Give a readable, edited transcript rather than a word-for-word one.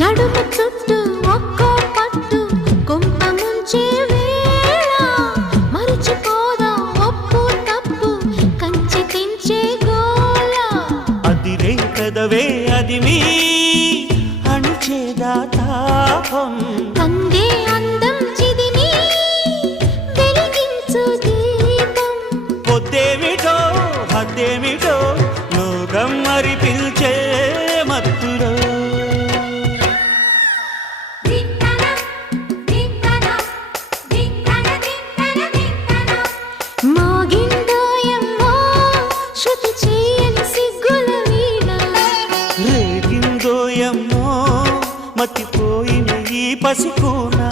నడుము చుట్టూ ఒక్కో పట్టు కొంప ముంచే వేళ మరిచిపోదా ఒప్పు తప్పు కంచి తెంచే గోల అదిరే పెదవే అది మీ అణుచేదా తాపం అందే అందం చిదిమి వెలిగించు దీపం పొద్దేమిటో హద్దేమిటో లోకం మరి పిలిచే మత్తులో మోగిందోయమ్మో శృతి చేయని సిగ్గుల వీణ రేగిందోయమ్మో మతిపోయిన ఈ పసికూనా